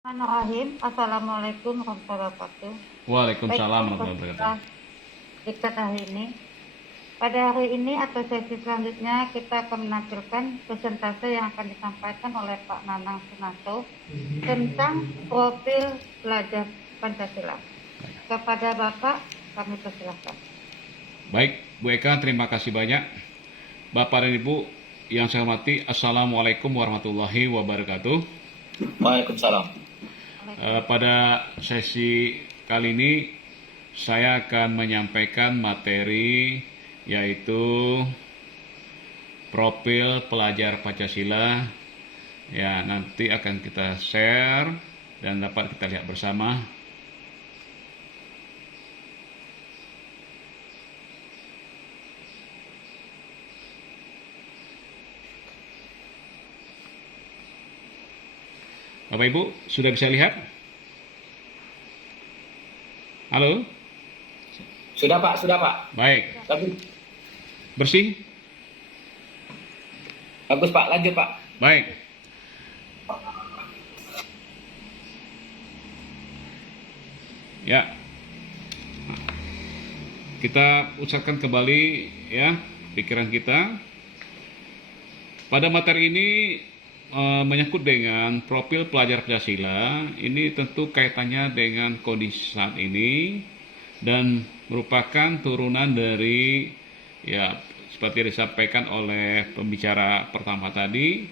Bismillahirrahmanirrahim. Assalamualaikum warahmatullahi wabarakatuh. Waalaikumsalam warahmatullahi wabarakatuh. Diktat hari ini. Pada hari ini atau sesi selanjutnya kita akan menampilkan presentase yang akan disampaikan oleh Pak Nanang Sunarto tentang profil pelajar Pancasila. Kepada Bapak kami persilahkan. Baik, Bu Eka, terima kasih banyak. Bapak dan Ibu yang saya hormati, Assalamualaikum warahmatullahi wabarakatuh. Waalaikumsalam. Pada sesi kali ini saya akan menyampaikan materi yaitu profil pelajar Pancasila. Ya, nanti akan kita share dan dapat kita lihat bersama. Bapak Ibu, sudah bisa lihat? Halo? Sudah Pak. Baik. Bagus, Bersih? bagus Pak, lanjut Pak. Baik. Ya. Kita usahakan kembali ya pikiran kita. Pada materi ini menyangkut dengan profil pelajar Pancasila. Ini tentu kaitannya dengan kondisi saat ini dan merupakan turunan dari ya seperti yang disampaikan oleh pembicara pertama tadi,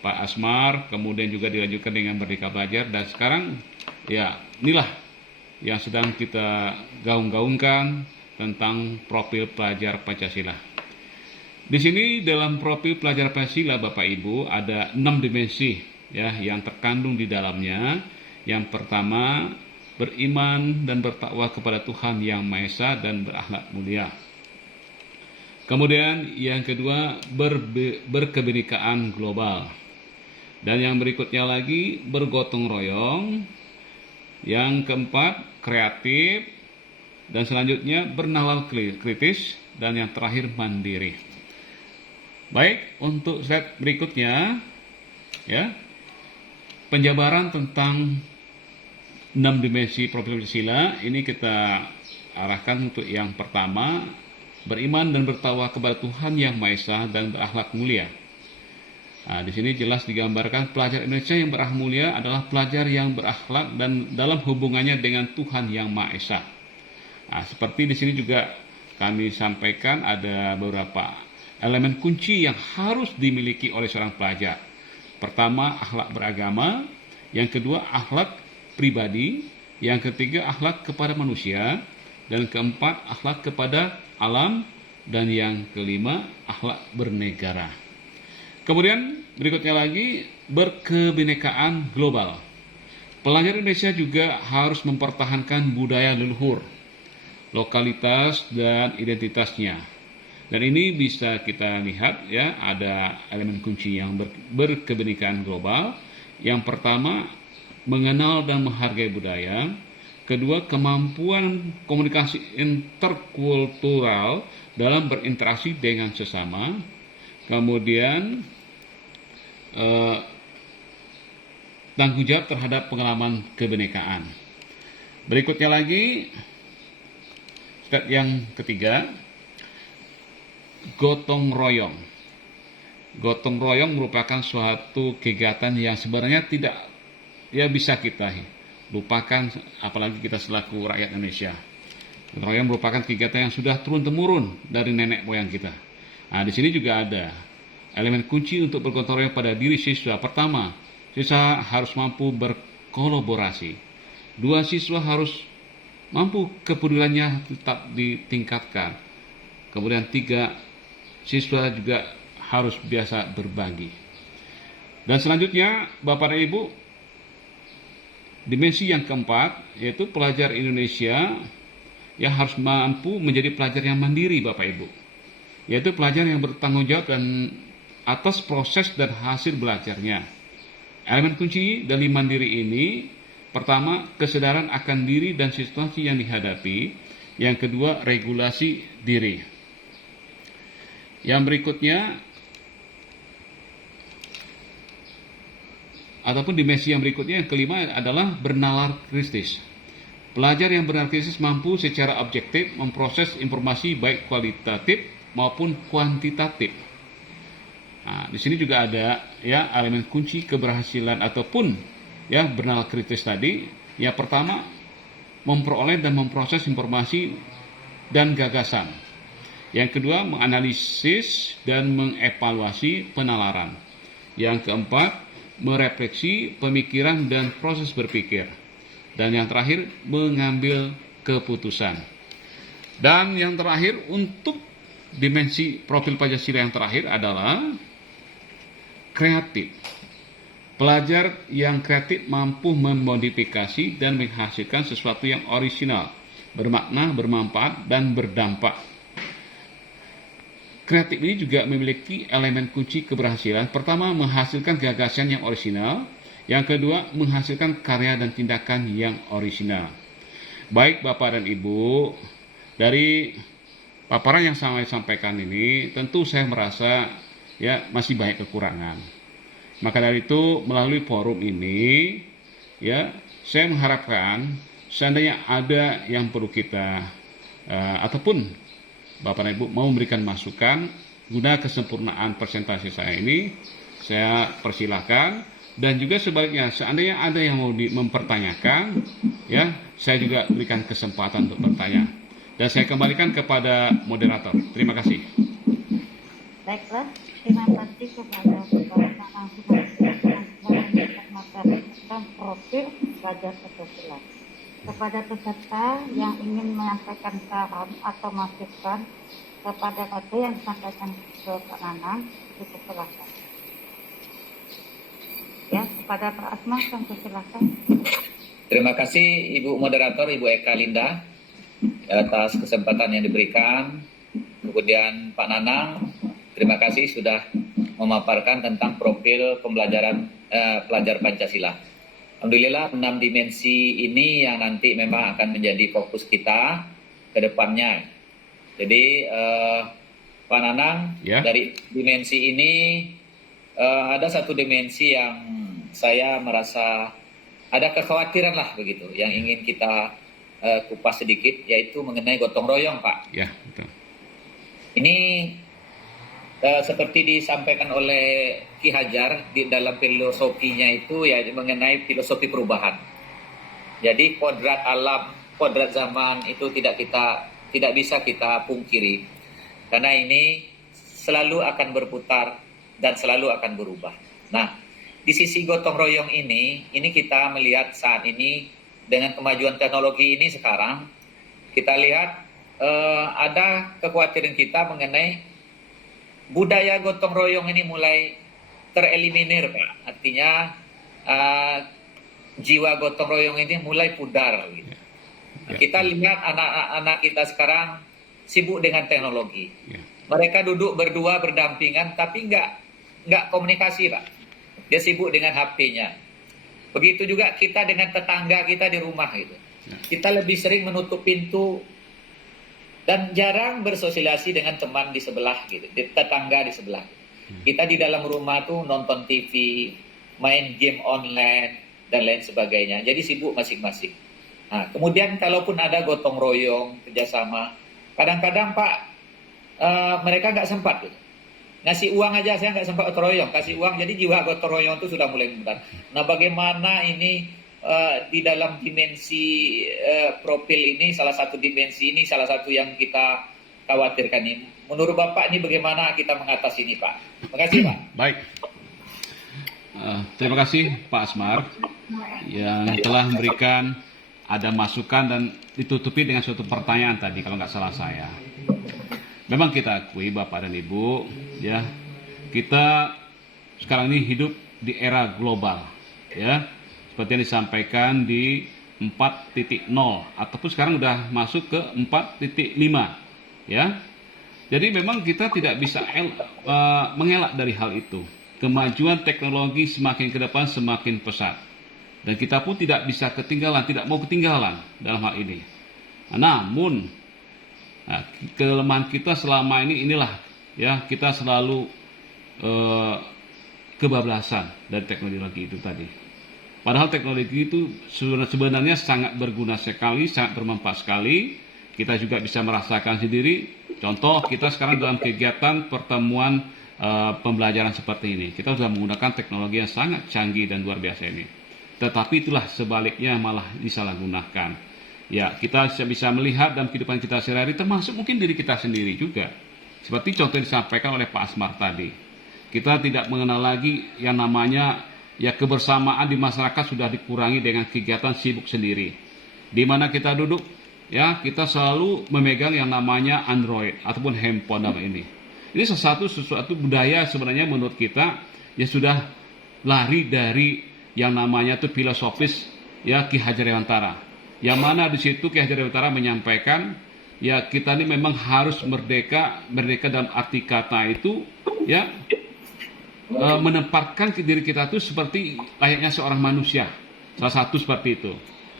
Pak Asmar, kemudian juga dilanjutkan dengan Merdeka Belajar, dan sekarang ya inilah yang sedang kita gaung-gaungkan tentang profil pelajar Pancasila. Di sini dalam profil pelajar Pancasila Bapak Ibu ada 6 dimensi ya yang terkandung di dalamnya. Yang pertama, beriman dan bertakwa kepada Tuhan Yang Maha Esa dan berakhlak mulia. Kemudian yang kedua, berkebinekaan global. Dan yang berikutnya lagi, bergotong royong. Yang keempat, kreatif. Dan selanjutnya, bernalar kritis. Dan yang terakhir, mandiri. Baik, untuk slide berikutnya, ya, penjabaran tentang 6 dimensi profil Pancasila ini kita arahkan untuk yang pertama, beriman dan bertakwa kepada Tuhan Yang Maha Esa dan berakhlak mulia. Nah, di sini jelas digambarkan pelajar Indonesia yang berakhlak mulia adalah pelajar yang berakhlak dan dalam hubungannya dengan Tuhan Yang Maha Esa. Nah, seperti di sini juga kami sampaikan ada beberapa elemen kunci yang harus dimiliki oleh seorang pelajar. Pertama, akhlak beragama. Yang kedua, akhlak pribadi. Yang ketiga, akhlak kepada manusia. Dan keempat, akhlak kepada alam. Dan yang kelima, akhlak bernegara. Kemudian berikutnya lagi, berkebinekaan global. Pelajar Indonesia juga harus mempertahankan budaya leluhur, lokalitas, dan identitasnya. Dan ini bisa kita lihat ya, ada elemen kunci yang berkebinekaan global. Yang pertama, mengenal dan menghargai budaya. Kedua, kemampuan komunikasi interkultural dalam berinteraksi dengan sesama. Kemudian, tanggung jawab terhadap pengalaman kebinekaan. Berikutnya lagi, step yang ketiga, gotong royong. Gotong royong merupakan suatu kegiatan yang sebenarnya tidak ya bisa kita lupakan, apalagi kita selaku rakyat Indonesia. Gotong royong merupakan kegiatan yang sudah turun-temurun dari nenek moyang kita. Nah, di sini juga ada elemen kunci untuk bergotong royong pada diri siswa. Pertama, siswa harus mampu berkolaborasi. Dua, siswa harus mampu kepeduliannya tetap ditingkatkan. Kemudian tiga, siswa juga harus biasa berbagi. Dan selanjutnya, Bapak dan Ibu, dimensi yang keempat, yaitu pelajar Indonesia yang harus mampu menjadi pelajar yang mandiri, Bapak Ibu. Yaitu pelajar yang bertanggung jawab dan atas proses dan hasil belajarnya. Elemen kunci dari mandiri ini, pertama, kesadaran akan diri dan situasi yang dihadapi. Yang kedua, regulasi diri. Yang berikutnya ataupun dimensi yang berikutnya yang kelima adalah bernalar kritis. Pelajar yang bernalar kritis mampu secara objektif memproses informasi baik kualitatif maupun kuantitatif. Nah, di sini juga ada ya elemen kunci keberhasilan ataupun ya bernalar kritis tadi. Yang pertama, memperoleh dan memproses informasi dan gagasan. Yang kedua, menganalisis dan mengevaluasi penalaran. Yang keempat, merefleksi pemikiran dan proses berpikir. Dan yang terakhir, mengambil keputusan. Dan yang terakhir, untuk dimensi profil Pancasila yang terakhir adalah kreatif. Pelajar yang kreatif mampu memodifikasi dan menghasilkan sesuatu yang orisinal, bermakna, bermanfaat, dan berdampak. Kreatif ini juga memiliki elemen kunci keberhasilan. Pertama, menghasilkan gagasan yang orisinal. Yang kedua, menghasilkan karya dan tindakan yang orisinal. Baik Bapak dan Ibu, dari paparan yang saya sampaikan ini, tentu saya merasa ya masih banyak kekurangan. Maka dari itu, melalui forum ini, ya, saya mengharapkan seandainya ada yang perlu kita ataupun Bapak dan Ibu mau memberikan masukan guna kesempurnaan presentasi saya ini, saya persilahkan. Dan juga sebaliknya, seandainya ada yang mau mempertanyakan, ya, saya juga berikan kesempatan untuk bertanya. Dan saya kembalikan kepada moderator. Terima kasih. Baiklah, terima kasih kepada Bapak Nanang Sunarso yang memberikan materi tentang profil pelajar Pancasila. Kepada peserta yang ingin menyampaikan saran atau masukan kepada materi yang disampaikan ke Pak Nanang, dipersilakan. Ya, kepada Pak Asmar, silakan. Terima kasih Ibu Moderator, Ibu Eka Linda, atas kesempatan yang diberikan. Kemudian Pak Nanang, terima kasih sudah memaparkan tentang profil pembelajaran pelajar Pancasila. Alhamdulillah 6 dimensi ini yang nanti memang akan menjadi fokus kita ke depannya. Jadi Pak Nanang, Ya. dari dimensi ini ada satu dimensi yang saya merasa ada kekhawatiran lah begitu, yang ingin kita kupas sedikit, yaitu mengenai gotong royong, Pak. Ya, betul. Ini seperti disampaikan oleh Ki Hajar di dalam filosofinya itu ya mengenai filosofi perubahan. Jadi kodrat alam, kodrat zaman itu tidak bisa kita pungkiri, karena ini selalu akan berputar dan selalu akan berubah. Nah, di sisi gotong royong ini kita melihat saat ini dengan kemajuan teknologi ini sekarang, kita lihat ada kekhawatiran kita mengenai budaya gotong royong ini mulai tereliminir, Pak. Artinya jiwa gotong royong ini mulai pudar. Gitu. Ya. Kita lihat anak-anak kita sekarang sibuk dengan teknologi. Ya. Mereka duduk berdua berdampingan, tapi nggak komunikasi, Pak. Dia sibuk dengan HP-nya. Begitu juga kita dengan tetangga kita di rumah gitu. Ya. Kita lebih sering menutup pintu dan jarang bersosialisasi dengan teman di sebelah gitu, tetangga di sebelah. Kita di dalam rumah tuh nonton TV, main game online dan lain sebagainya. Jadi sibuk masing-masing. Nah, kemudian kalaupun ada gotong royong, kerjasama, kadang-kadang Pak mereka nggak sempat gitu. Ngasih uang aja saya nggak sempat gotong royong, kasih uang, jadi jiwa gotong royong itu sudah mulai menurun. Nah, bagaimana ini di dalam dimensi profil ini, salah satu dimensi ini, salah satu yang kita khawatirkan ini. Menurut Bapak ini bagaimana kita mengatasi ini, Pak? Terima kasih, Pak. Baik. Terima kasih Pak Asmar yang telah memberikan ada masukan dan ditutupi dengan suatu pertanyaan tadi kalau nggak salah saya. Memang kita akui Bapak dan Ibu, ya, kita sekarang ini hidup di era global, ya, seperti yang disampaikan di 4.0 ataupun sekarang udah masuk ke 4.5, ya. Jadi memang kita tidak bisa mengelak dari hal itu. Kemajuan teknologi semakin ke depan semakin pesat, dan kita pun tidak bisa ketinggalan, tidak mau ketinggalan dalam hal ini. Namun kelemahan kita selama ini inilah, ya, kita selalu kebablasan dari teknologi itu tadi. Padahal teknologi itu sebenarnya sangat berguna sekali, sangat bermanfaat sekali. Kita juga bisa merasakan sendiri. Contoh, kita sekarang dalam kegiatan pertemuan pembelajaran seperti ini. Kita sudah menggunakan teknologi yang sangat canggih dan luar biasa ini. Tetapi itulah sebaliknya malah disalahgunakan. Ya, kita bisa melihat dalam kehidupan kita sehari-hari, termasuk mungkin diri kita sendiri juga. Seperti contoh yang disampaikan oleh Pak Asmar tadi. Kita tidak mengenal lagi yang namanya ya kebersamaan di masyarakat sudah dikurangi dengan kegiatan sibuk sendiri. Di mana kita duduk, ya kita selalu memegang yang namanya Android ataupun handphone dalam ini. Ini sesuatu budaya sebenarnya menurut kita ya sudah lari dari yang namanya itu filosofis ya Ki Hajar Dewantara. Yang mana di situ Ki Hajar Dewantara menyampaikan ya kita ini memang harus merdeka dalam arti kata itu ya menempatkan diri kita itu seperti layaknya seorang manusia. Salah satu seperti itu.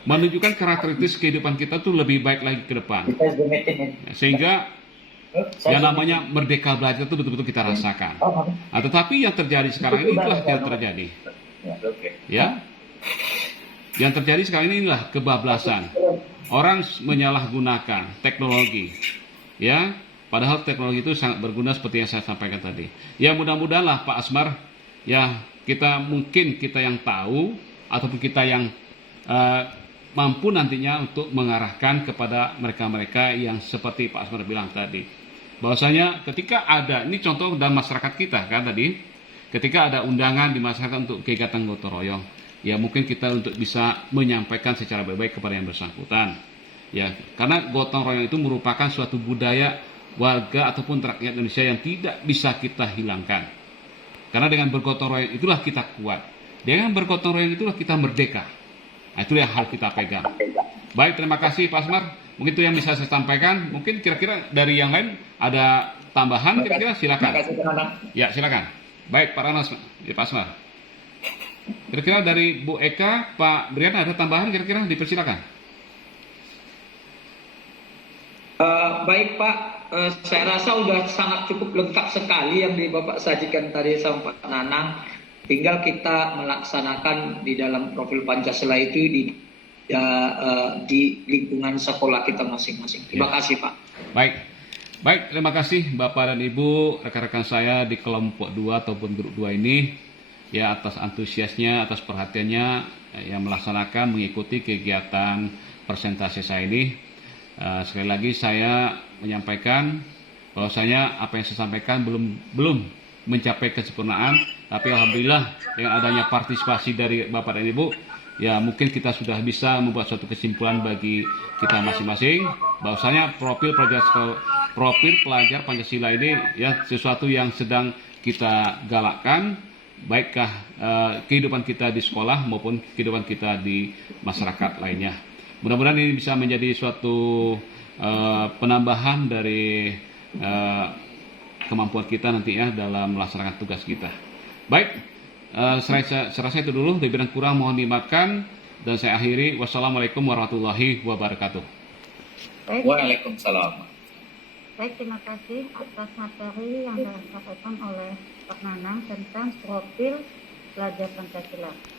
Menunjukkan karakteristik kehidupan kita tuh lebih baik lagi ke depan. Sehingga yang namanya merdeka belajar itu betul-betul kita rasakan. Nah, tetapi yang terjadi sekarang ini itulah yang terjadi. Ya. Yang terjadi sekarang ini inilah kebablasan. Orang menyalahgunakan teknologi. Ya. Padahal teknologi itu sangat berguna seperti yang saya sampaikan tadi. Ya mudah-mudahanlah Pak Asmar, ya kita yang tahu ataupun kita yang mampu nantinya untuk mengarahkan kepada mereka-mereka yang seperti Pak Asmar bilang tadi. Bahwasanya ketika ada, ini contoh dalam masyarakat kita kan tadi, ketika ada undangan di masyarakat untuk kegiatan gotong royong, ya mungkin kita untuk bisa menyampaikan secara baik-baik kepada yang bersangkutan. Ya, karena gotong royong itu merupakan suatu budaya warga ataupun rakyat Indonesia yang tidak bisa kita hilangkan. Karena dengan bergotong royong itulah kita kuat. Dengan bergotong royong itulah kita merdeka. Nah, itu yang harus kita pegang. Baik, terima kasih Pak Asmar. Mungkin itu yang bisa saya sampaikan. Mungkin kira-kira dari yang lain ada tambahan kira-kira silakan. Ya, silakan. Baik, Pak Ranas, ya, Pak Asmar. Kira-kira dari Bu Eka, Pak Brian ada tambahan kira-kira dipersilakan. Baik Pak, saya rasa sudah sangat cukup lengkap sekali yang di Bapak sajikan tadi sama Pak Nanang. Tinggal kita melaksanakan di dalam profil Pancasila itu di lingkungan sekolah kita masing-masing. Terima kasih Pak. Baik, terima kasih Bapak dan Ibu, rekan-rekan saya di kelompok 2 ataupun grup 2 ini, ya atas antusiasnya, atas perhatiannya yang melaksanakan mengikuti kegiatan presentasi saya ini. Sekali lagi saya menyampaikan bahwasanya apa yang saya sampaikan belum mencapai kesempurnaan, tapi alhamdulillah dengan adanya partisipasi dari Bapak dan Ibu, ya mungkin kita sudah bisa membuat suatu kesimpulan bagi kita masing-masing bahwasanya profil pelajar Pancasila ini ya sesuatu yang sedang kita galakkan, baikkah kehidupan kita di sekolah maupun kehidupan kita di masyarakat lainnya. Mudah-mudahan ini bisa menjadi suatu penambahan dari kemampuan kita nantinya dalam melaksanakan tugas kita. Baik, saya rasa itu dulu. Lebih dan kurang mohon dimaafkan dan saya akhiri. Wassalamualaikum warahmatullahi wabarakatuh. Waalaikumsalam. Baik, terima kasih atas materi yang disampaikan oleh Pak Nanang tentang profil pelajar Pancasila.